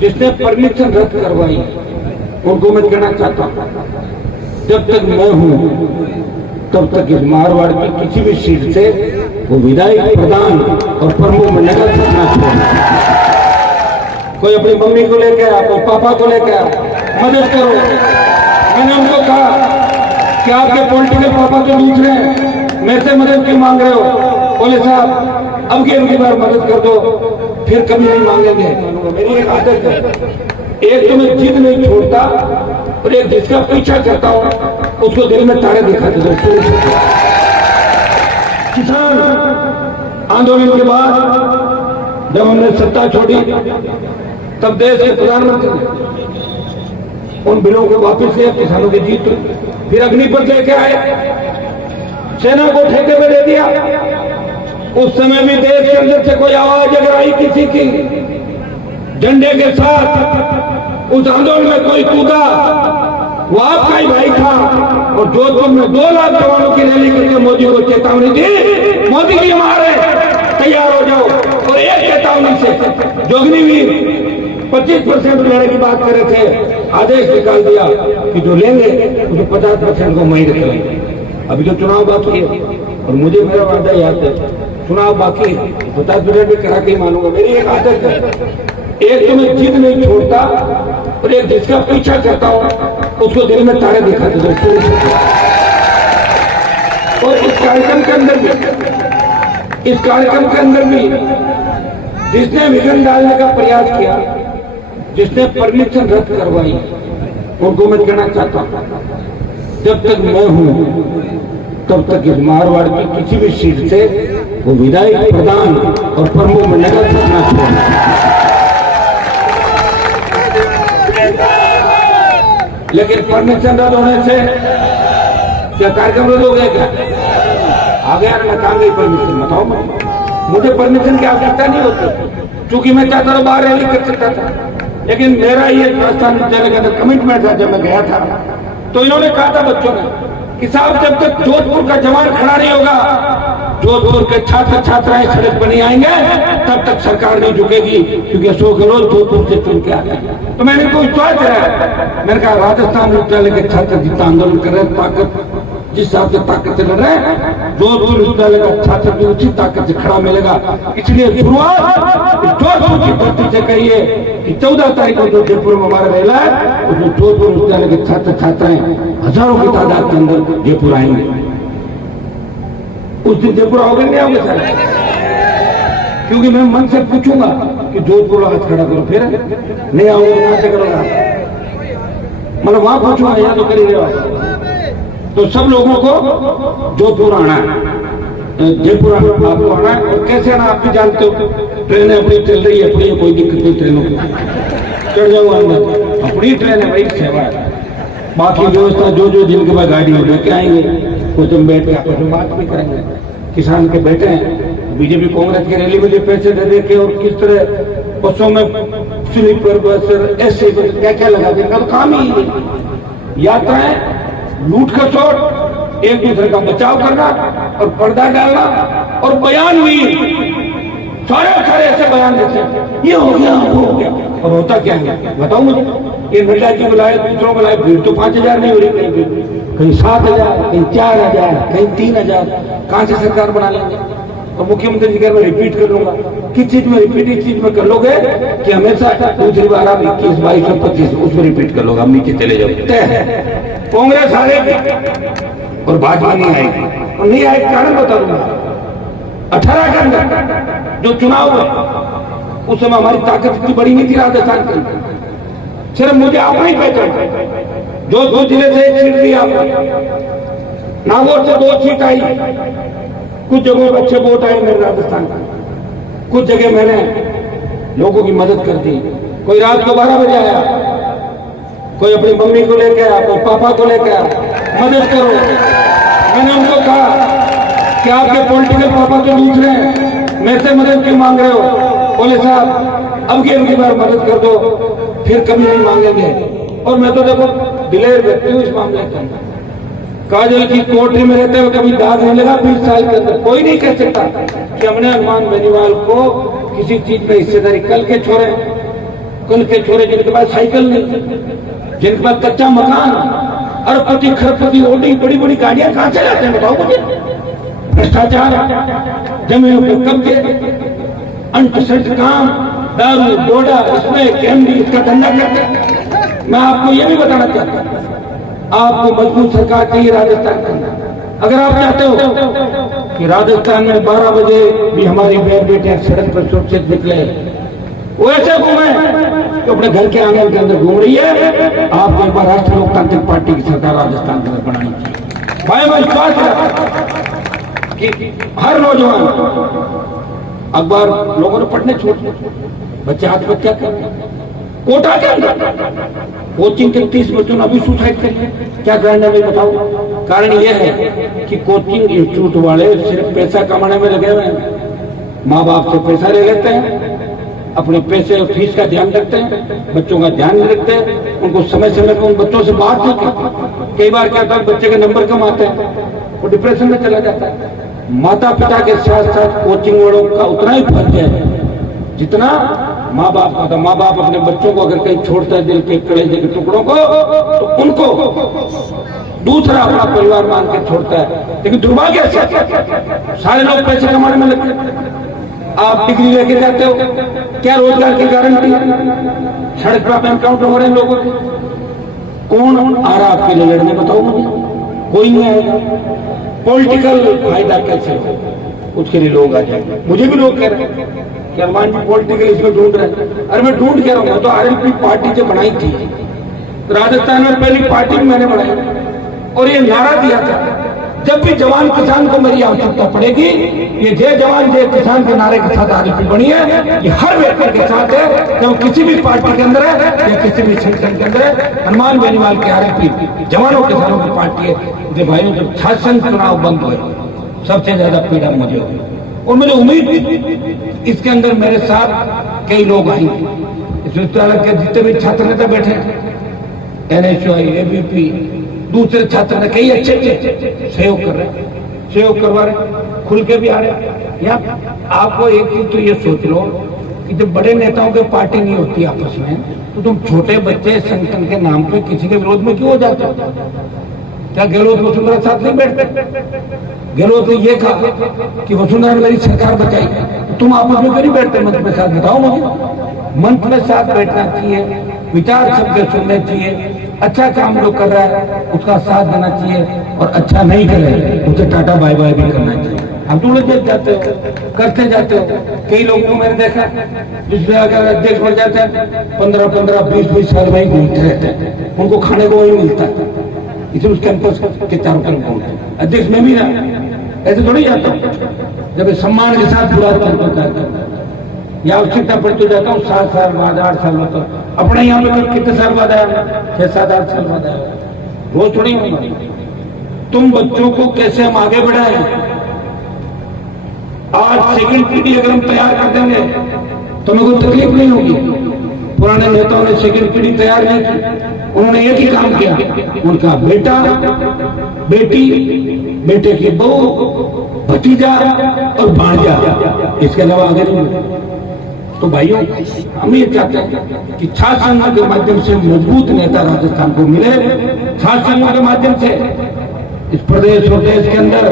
जिसने परमिशन रद्द करवाई उनको मैं कहना चाहता हूँ, जब तक मैं हूँ तब तक इस मारवाड़ की किसी भी सीट से वो विधायक, प्रधान और प्रमुख में नगर सकना चाहिए। कोई अपनी मम्मी को लेके आया, कोई पापा को लेके आया, मदद करो। मैंने उनको कहा कि आपके पॉलिटिकल पापा तो दूसरे हैं, मेरे से मदद क्यों मांग रहे हो? बोले साहब अब की बार मदद कर दो, फिर कभी नहीं मांगेंगे। मेरी एक आदत है, एक तो मैं जिद नहीं छोड़ता और एक जिसका पीछा करता हूं उसको दिल में तारे दिखाते दो। किसान आंदोलन के बाद जब हमने सत्ता छोड़ी तब देश के प्रधानमंत्री उन बिलों को वापस लिया, किसानों की जीत। फिर अग्निपथ लेके आए, सेना को ठेके पे दे दिया। उस समय भी देश के अंदर से कोई आवाज अगर आई किसी की, झंडे के साथ उस आंदोलन में कोई कूदा, वो आपका ही भाई था। और जोधपुर में 2 लाख जवानों की रैली करके मोदी को चेतावनी दी, मोदी जी हमारे तैयार हो जाओ। और एक चेतावनी से जोगनीवीर 25% लेने की बात कर रहे थे, आदेश निकाल दिया कि जो लेंगे उसको 50% को मैं रखेंगे। अभी तो चुनाव बाकी है और मुझे मेरा वादा याद है, चुनाव बाकी है, 50% भी करा के ही मानूंगा। मेरी एक आदत है, एक तो मैं जिद नहीं छोड़ता और एक जिसका पीछा करता हूं उसको दिल में तारे दिखाते दो। और इस कार्यक्रम के अंदर भी जिसने विघ्न डालने का प्रयास किया, जिसने परमिशन रद्द करवाई, उनको मैं कहना चाहता हूं, जब तक मैं हूं तब तक इस मारवाड़ की किसी भी सीट से वो विधायक, प्रधान और प्रमुख में नगर सकना चाहिए। लेकिन परमिशन रद्द होने से क्या कार्यक्रम रद्द हो गया? क्या आ गया? मैं कहा गई परमिशन, बताओ मुझे परमिशन की आवश्यकता नहीं होती, क्योंकि मैं चाहता था बाहर रैली कर सकता था। लेकिन मेरा ये राजस्थान विद्यालय का कमिटमेंट था, जब मैं गया था तो इन्होंने कहा था बच्चों ने कि साहब जब तक जोधपुर का जवान खड़ा नहीं होगा, जोधपुर के छात्र छात्राएं सड़क पर नहीं आएंगे, तब तक सरकार नहीं झुकेगी, क्योंकि अशोक गहलोत जोधपुर से चुन के आते हैं। तो मैंने कोई सोच रहा है, मैंने कहा राजस्थान विद्यालय के छात्र जितना आंदोलन कर रहे हैं, ताकत जिस हिसाब से ताकत से लड़ रहे हैं, जोधपुर विद्यालय का छात्र भी उसी ताकत से खड़ा मिलेगा। इसलिए शुरुआत जोधपुर की धरती से करिए कि 14 तारीख को जो जयपुर में हमारा मेला है, उसमें जोधपुर विद्यालय के छात्र छात्राएं हजारों की तादाद के अंदर जयपुर आएंगे। उस दिन जयपुर आओगे नहीं आओगे सर? क्योंकि मैं मन से पूछूंगा कि जोधपुर हाथ खड़ा करो, फिर नहीं आओगे तो कहां से करोगा? मतलब वहां पूछूंगा, यहाँ तो कर ही रहे। तो सब लोगों को जोधपुर आना है, जयपुर आपको आना है। और कैसे आना आप भी जानते हो, ट्रेनें अपनी चल रही है, अपनी कोई दिक्कत नहीं, ट्रेनों को चढ़ जाओ अंदर, अपनी ट्रेन है, बड़ी सेवा है। बाकी व्यवस्था जो जिनके पास गाड़ी हो लेके आएंगे, कुछ हम बैठ के आपस में बात भी करेंगे। किसान के बेटे हैं, बीजेपी कांग्रेस की रैली में जो पैसे दे के और किस तरह बसों में स्लीपर बस, ऐसे क्या क्या लगा देगा, तो काम ही यात्राएं लूट खसोट, एक दूसरे का बचाव करना और पर्दा डालना। और बयान हुई, सारे ऐसे बयान देते हैं, ये हो गया वो हो गया, और होता क्या है बताओ मुझे? ये नड्डा जी बुलाए, दूसरों बुलाए, भीड़ तो 5000 नहीं हो रही, कहीं 7000, कहीं 4000, कहीं 3000, कहां से सरकार बना लेंगे? और मुख्यमंत्री जी का मैं रिपीट कर लूंगा, किस चीज में रिपीट, इस चीज में कर लोगे कि हमेशा दूसरी बार आप 21, 22 और 25 उसमें रिपीट कर लोगे, हम नीचे चले जाओ। कांग्रेस हारेगी और भाजपा नहीं आएगी। और नहीं आएगी कारण बता दूंगा, 18 के अंदर जो चुनाव है उस समय हमारी ताकत इतनी बड़ी नहीं थी राजस्थान की, सिर्फ मुझे आपने ही पहचान, जो 2 जिले से 1 सीट दी आपने, नागौर से 2 सीट आई, कुछ जगहों पर अच्छे वोट आए मेरे राजस्थान का, कुछ जगह मैंने लोगों की मदद कर दी। कोई रात को 12 बजे आया, कोई अपनी मम्मी को लेकर आया, कोई पापा को लेकर आया, मदद करो। मैंने उनको कहा कि आपके पॉलिटिकल पापा तो दूसरे हैं, मेरे से मदद क्यों मांग रहे हो? बोले साहब अब की बार मदद कर दो, फिर कभी नहीं मांगेंगे। और मैं तो देखो दिलेर व्यक्ति हूँ इस मामले के अंदर, काजल की कोठरी में रहते हुए कभी दाग नहीं लगा 20 साल के अंदर। कोई नहीं कह सकता कि हमने हनुमान बेनीवाल को किसी चीज में हिस्सेदारी, कल के छोड़े कल के छोरे जिनके पास साइकिल नहीं, जिनके पास कच्चा मकान, अरबपति खरबपति ओडी बड़ी बड़ी गाड़ियां कहां से लाते हैं बताओ मुझे? भ्रष्टाचार, जमीनों पे कब्जे, अनटचड काम, दारू डोडा, इसमें कैमरी, इसका धंधा करते हैं। मैं आपको ये भी बताना चाहता हूं, आपको मजबूत सरकार चाहिए राजस्थान के अंदर। अगर आप चाहते हो कि राजस्थान में 12 बजे भी हमारी बहन बेटियां सड़क पर सुरक्षित निकले, वो ऐसे घूमे तो अपने घर के आंगन के अंदर घूम रही है, आपको एक बार राष्ट्रीय लोकतांत्रिक पार्टी की सरकार राजस्थान के अंदर बनानी चाहिए। भाई मैं विश्वास रखता कि हर नौजवान अखबार लोगों ने पढ़ने छोड़, बच्चे आत्महत्या कर, कोटा के अंदर कोचिंग के 30 बच्चों ने अभी सुसाइड कर लिया। क्या कारण है बताओ? कारण यह है कि कोचिंग इंस्टीट्यूट वाले सिर्फ पैसा कमाने में लगे हुए हैं, माँ बाप से पैसा ले लेते हैं, अपने पैसे और फीस का ध्यान रखते हैं, बच्चों का ध्यान नहीं रखते, उनको समय समय पर उन बच्चों से बात नहीं करते। कई बार क्या होता है, बच्चे के नंबर कम आते हैं, वो डिप्रेशन में चला जाता है। माता पिता के साथ साथ कोचिंग वालों का उतना ही फर्ज है जितना माँ बाप का था। माँ बाप अपने बच्चों को अगर कहीं छोड़ता है दिल के कलेजे के टुकड़ों को, तो उनको दूसरा अपना परिवार मान के छोड़ता है। लेकिन दुर्भाग्य से सारे लोग पैसे कमाने में लगते हैं। आप डिग्री लेके जाते हो, क्या रोजगार की गारंटी? सड़क पर एनकाउंटर हो रहे हैं लोगों के, कौन आ रहा आपके लिए लड़ने बताओ मुझे? कोई नहीं आएगा। पॉलिटिकल फायदा कैसे हो, उसके लिए लोग आ जाएंगे। मुझे भी लोग कह रहे हैं कि हनुमान जी पॉलिटिकल इसमें ढूंढ रहे हैं। अरे मैं ढूंढ क्या रहा हूं, मैं तो आरएलपी पार्टी जो बनाई थी राजस्थान में, पहली पार्टी भी मैंने बनाई और ये नारा दिया था, जब भी जवान किसान को मेरी आवश्यकता पड़ेगी, ये जय जवान जय किसान के नारे के साथ आरएलपी बनी है। ये हर व्यक्ति के साथ है, जब किसी भी पार्टी के अंदर है या किसी भी संगठन के अंदर है। हनुमान बेनीवाल की आरएलपी जवानों किसानों की पार्टी है। जो भाइयों जब शासन चुनाव बंद हुए, सबसे ज्यादा पीड़ा मुझे हुई और मुझे उम्मीद थी इसके अंदर मेरे साथ कई लोग आएंगे। इस विश्वविद्यालय के जितने भी छात्र नेता बैठे, एनएसयूआई, एबीपी, दूसरे छात्र ने कई अच्छे सहयोग कर रहे हैं, सहयोग करवा रहे, खुल के भी आ रहे। यहाँ आपको एक चीज तो ये सोच लो कि जब बड़े नेताओं की पार्टी नहीं होती आपस में, तो तुम छोटे बच्चे संगठन के नाम पे किसी के विरोध में क्यों हो जाते हो? क्या गहलोत वसुंधरा साथ नहीं बैठते? गहलोत ने ये कहा कि वसुंधरा ने मेरी सरकार बचाई, तुम आपस में क्यों नहीं बैठते मंच में साथ? बताओ मुझे। मंच में साथ बैठना चाहिए, विचार सबके सुनने चाहिए, अच्छा काम जो कर रहा है उसका साथ देना चाहिए और अच्छा नहीं करे उसे टाटा बाय बाय भी करना चाहिए। हम तो उलझ जाते हो, करते जाते हो। कई लोगों को मैंने देखा जिसमें अगर अध्यक्ष बन जाते हैं 15-15, 20-20 साल वही घूमते रहते हैं, उनको खाने को वही मिलता है, इसलिए उस कैंपस के चारों तरफ घूमते हैं। अध्यक्ष में भी रहा, ऐसे थोड़ी जाता हूँ, जब सम्मान के साथ पूरा करता है या आवश्यकता पड़ती जाता हूँ 7 साल बाद, 8 साल बाद। अपने यहाँ पे कितने साल बाद आया? 6-7-8 साल बाद आया, वो थोड़ी होगा। तुम बच्चों को कैसे हम आगे बढ़ाएं? आज सेकंड पीढ़ी अगर हम तैयार कर देंगे तो हमें कोई तकलीफ नहीं होगी। पुराने नेताओं ने सेकंड पीढ़ी तैयार नहीं की, उन्होंने एक ही काम किया, उनका बेटा, बेटी, बेटे की बहू, भतीजा और भांजा, इसके अलावा आगे नहीं। तो भाइयों, हम ये चाहते हैं कि छात्र संघ के माध्यम से मजबूत नेता राजस्थान को मिले। छात्र संघ के माध्यम से इस प्रदेश और देश के अंदर